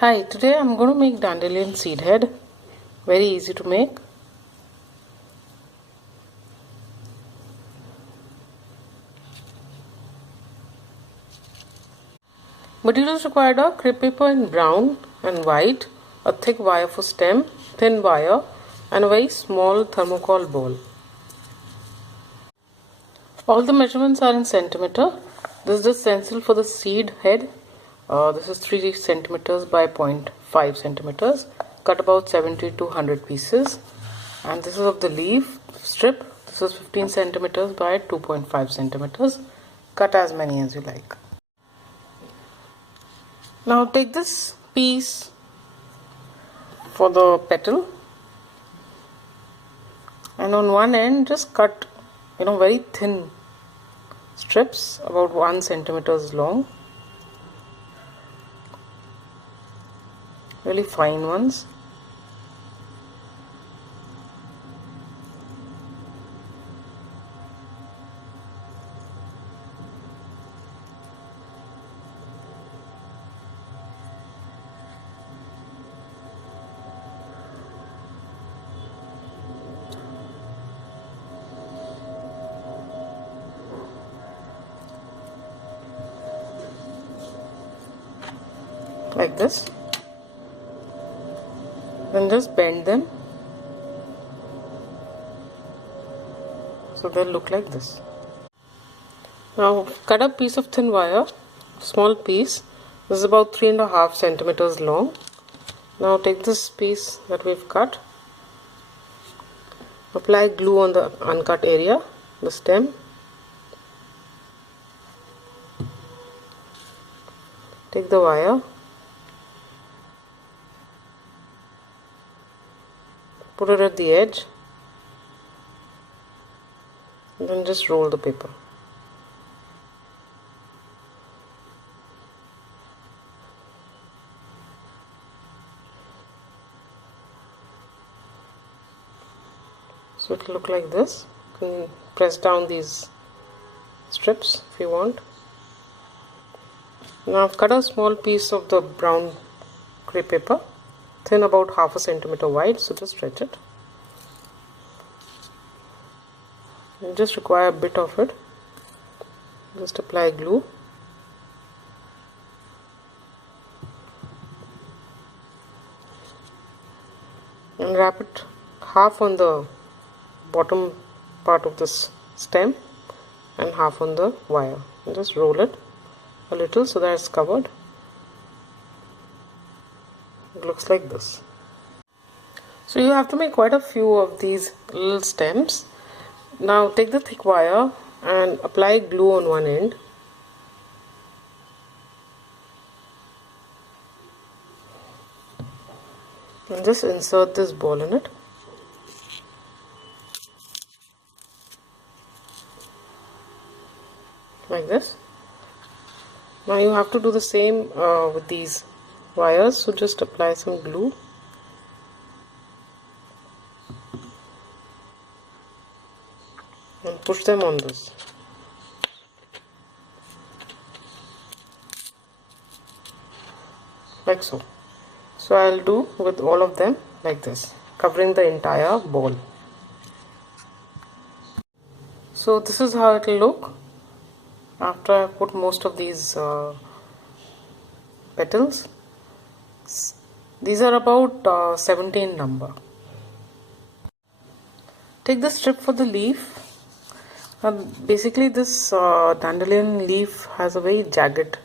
Hi, today I'm going to make dandelion seed head. Very easy to make. Materials required are crepe paper in brown and white, a thick wire for stem, thin wire, and a very small thermocol bowl. All the measurements are in centimeter. This is the stencil for the seed head. This is 3 centimeters by 0.5 centimeters. Cut about 70 to 100 pieces. And this is of the leaf strip. This is 15 centimeters by 2.5 centimeters. Cut as many as you like. Now take this piece for the petal, and on one end just cut very thin strips about 1 centimeters long, really fine ones. Like this. Then just bend them so they'll look like this. Now cut a piece of thin wire, small piece. This is about 3.5 centimeters long. Now take this piece that we've cut, apply glue on the uncut area, the stem. Take the wire, put it at the edge, and then just roll the paper. So it will look like this. You can press down these strips if you want. Now I've cut a small piece of the brown crepe paper, thin about 0.5 centimeter wide, so just stretch it. You just require a bit of it. Just apply glue. And wrap it half on the bottom part of this stem and half on the wire. And just roll it a little so that it's covered. It looks like this. So you have to make quite a few of these little stems. Now take the thick wire and apply glue on one end. And just insert this ball in it. Like this. Now you have to do the same with these wires, so just apply some glue. And push them on this. Like so. So I'll do with all of them like this, covering the entire ball. So this is how it will look after I put most of these petals. These are about 17 number. Take the strip for the leaf. Basically this dandelion leaf has a very jagged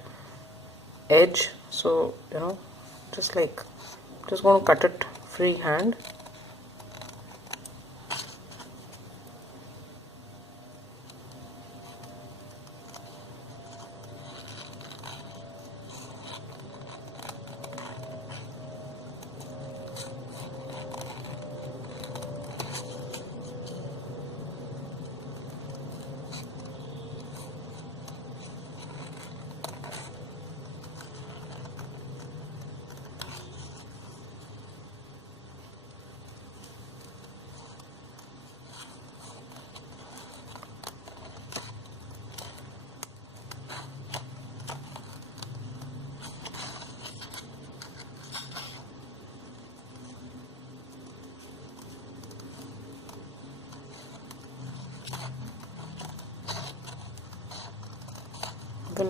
edge, so just going to cut it freehand.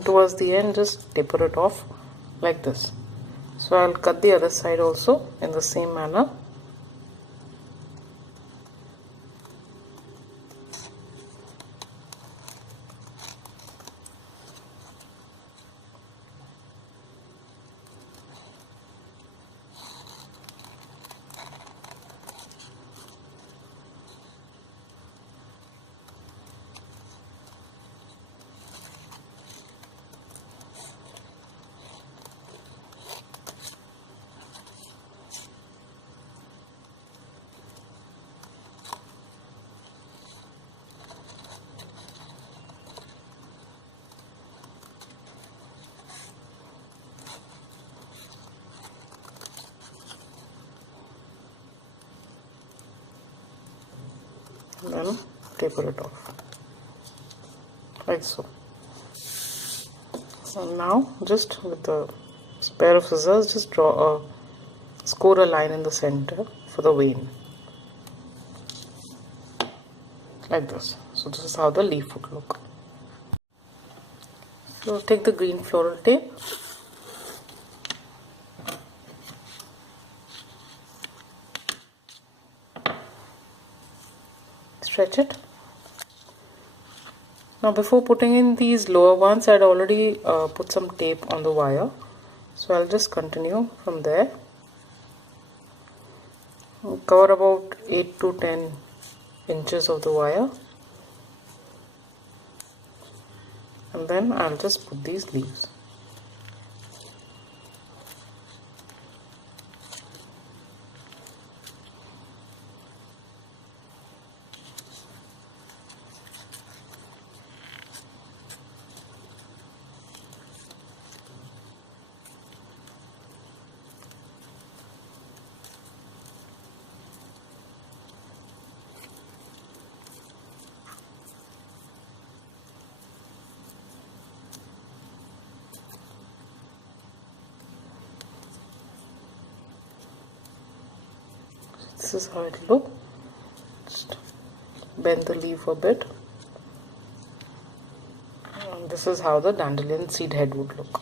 and towards the end just taper it off like this. So I'll cut the other side also in the same manner. And then taper it off like so. So now just with a pair of scissors just score a line in the center for the vein like this. So this is how the leaf would look. So take the green floral tape, stretch it. Now before putting in these lower ones, I'd already put some tape on the wire, so I'll just continue from there. I'll cover about 8 to 10 inches of the wire, and then I'll just put these leaves. This is how it looks. Just bend the leaf a bit. And this is how the dandelion seed head would look.